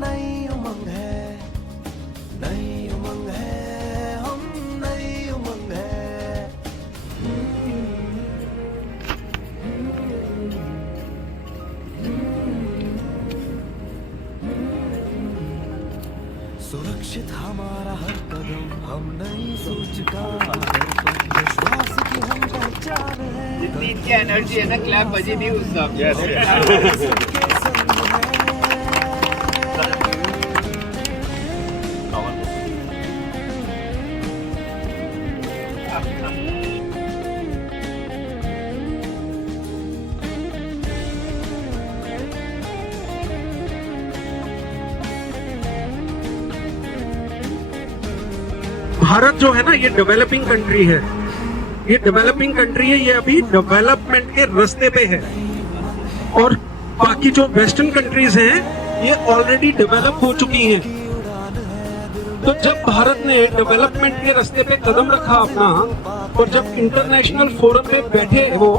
नई उमंग है, नई उमंग है, हम नई उमंग है। सुरक्षित हमारा हर कदम, हम नई सोच का विश्वास की हम पहचान है। जितनी इनकी एनर्जी है ना, क्लैप बजी नहीं उस सब। भारत जो है ना, ये डेवलपिंग कंट्री है, ये डेवलपिंग कंट्री है, ये अभी डेवलपमेंट के रास्ते पे है। और बाकी जो वेस्टर्न कंट्रीज हैं ये ऑलरेडी डेवलप हो चुकी हैं। तो जब भारत ने डेवलपमेंट के रास्ते पे कदम रखा अपना, और जब इंटरनेशनल फोरम पे बैठे वो,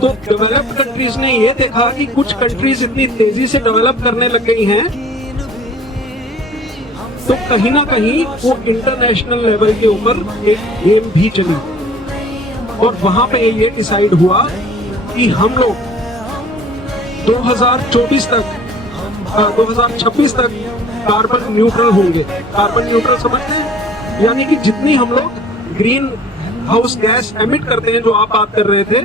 तो डेवलप्ड कंट्रीज ने ये देखा कि कुछ कंट्रीज इतनी तेजी से डेवलप करने लग गई हैं, तो कहीं ना कहीं वो इंटरनेशनल लेवल के ऊपर एक गेम भी चली। और वहां पे ये डिसाइड हुआ कि हम लोग 2024 तक 2026 तक कार्बन न्यूट्रल होंगे। कार्बन न्यूट्रल समझते हैं? यानी कि जितनी हम लोग ग्रीन हाउस गैस एमिट करते हैं, जो आप बात कर रहे थे,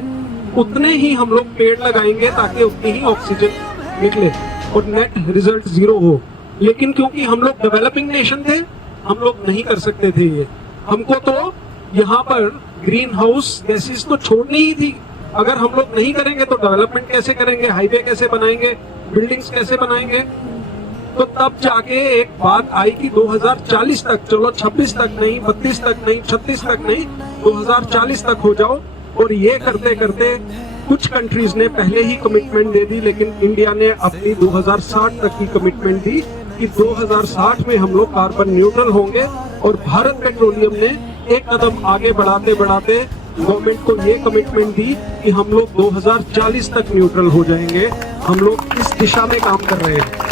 उतने ही हम लोग पेड़ लगाएंगे ताकि उतनी ही ऑक्सीजन निकले और नेट रिजल्ट 0 हो। लेकिन क्योंकि हम लोग डेवलपिंग नेशन थे, हम लोग नहीं कर सकते थे ये। हमको तो यहाँ पर ग्रीन हाउस गैसेस तो छोड़नी ही थी। अगर हम लोग नहीं करेंगे तो डेवलपमेंट कैसे करेंगे, हाईवे कैसे बनाएंगे, बिल्डिंग्स कैसे बनाएंगे? तो तब जाके एक बात आई कि 2040 तक, चलो 26 तक नहीं, 32 तक नहीं, 36 तक नहीं, 2040 तक हो जाओ। और ये करते करते कुछ कंट्रीज ने पहले ही कमिटमेंट दे दी, लेकिन इंडिया ने अपनी 2060 तक की कमिटमेंट दी कि 2060 में हम लोग कार्बन न्यूट्रल होंगे। और भारत पेट्रोलियम ने एक कदम आगे बढ़ाते बढ़ाते गवर्नमेंट को ये कमिटमेंट दी कि हम लोग 2040 तक न्यूट्रल हो जाएंगे। हम लोग इस दिशा में काम कर रहे हैं।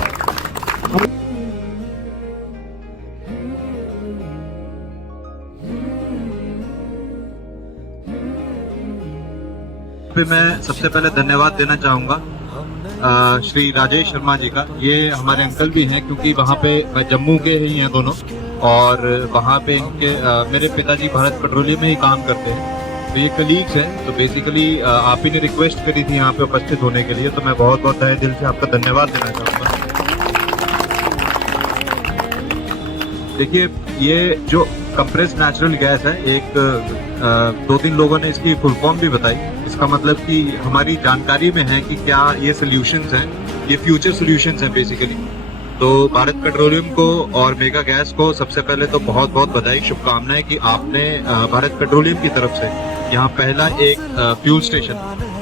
मैं सबसे पहले धन्यवाद देना चाहूँगा श्री राजेश शर्मा जी का। ये हमारे अंकल भी हैं, क्योंकि वहाँ पे जम्मू के ही हैं दोनों, और वहाँ पे इनके मेरे पिताजी भारत पेट्रोलियम में ही काम करते हैं, तो ये कलीग्स हैं। तो बेसिकली आप ही ने रिक्वेस्ट करी थी यहाँ पे उपस्थित होने के लिए, तो मैं बहुत बहुत तहे दिल से आपका धन्यवाद देना चाहूँगा। देखिए, ये जो कंप्रेस नेचुरल गैस है, एक 2-3 लोगों ने इसकी फुल फॉर्म भी बताई। इसका मतलब कि हमारी जानकारी में है कि क्या ये सॉल्यूशंस हैं, ये फ्यूचर सॉल्यूशंस हैं बेसिकली। तो भारत पेट्रोलियम को और मेगा गैस को सबसे पहले तो बहुत बहुत बधाई, शुभकामनाएं कि आपने भारत पेट्रोलियम की तरफ से यहाँ पहला एक फ्यूल स्टेशन,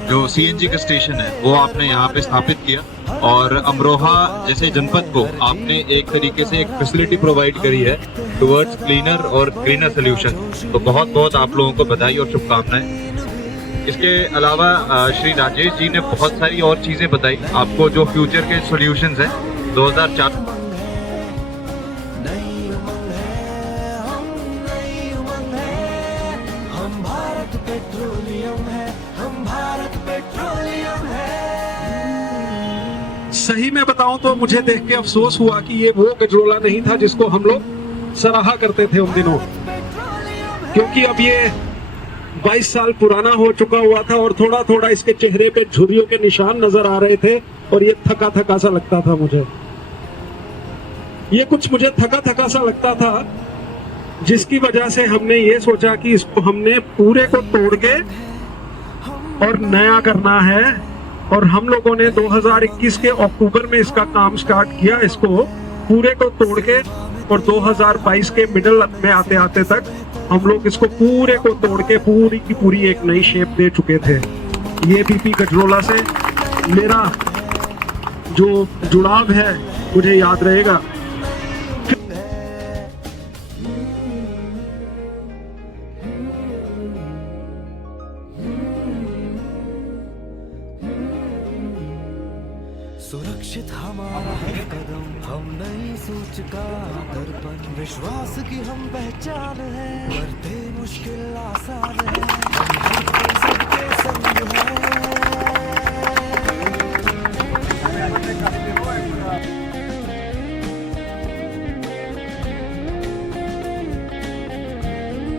जो सीएनजी का स्टेशन है, वो आपने यहाँ पे स्थापित किया। और अमरोहा जैसे जनपद को आपने एक तरीके से एक फैसिलिटी प्रोवाइड करी है टुवर्ड्स क्लीनर और ग्रीनर सोल्यूशन। तो बहुत बहुत आप लोगों को बधाई और शुभकामनाएं। इसके अलावा श्री राजेश जी ने बहुत सारी और चीजें बताई आपको, जो फ्यूचर के सॉल्यूशंस हैं 2004। हम भारत पेट्रोलियम है, हम भारत पेट्रोलियम है। सही में बताऊं तो मुझे देख के अफसोस हुआ कि ये वो गजरोला नहीं था जिसको हम लोग सराहा करते थे उन दिनों, क्योंकि अब ये 22 साल पुराना हो चुका हुआ था और थोड़ा थोड़ा इसके चेहरे पे झुर्रियों के निशान नजर आ रहे थे और ये थका थका सा लगता था मुझे। ये कुछ मुझे थका थका सा लगता था, जिसकी वजह से हमने ये सोचा कि इसको हमने पूरे को तोड़ के और नया करना है। और हम लोगों ने 2021 के अक्टूबर में इसका काम स्टार्ट किया, इसको पूरे को तोड़ के, और 2022 के मिडल में आते आते तक हम लोग इसको पूरे को तोड़ के पूरी की पूरी एक नई शेप दे चुके थे। ये बीपी गजरोला से मेरा जो जुड़ाव है मुझे याद रहेगा। सुरक्षित हमारा हर कदम, हम नई सोच का दर्पण, विश्वास की हम पहचान है, करते मुश्किल आसान है।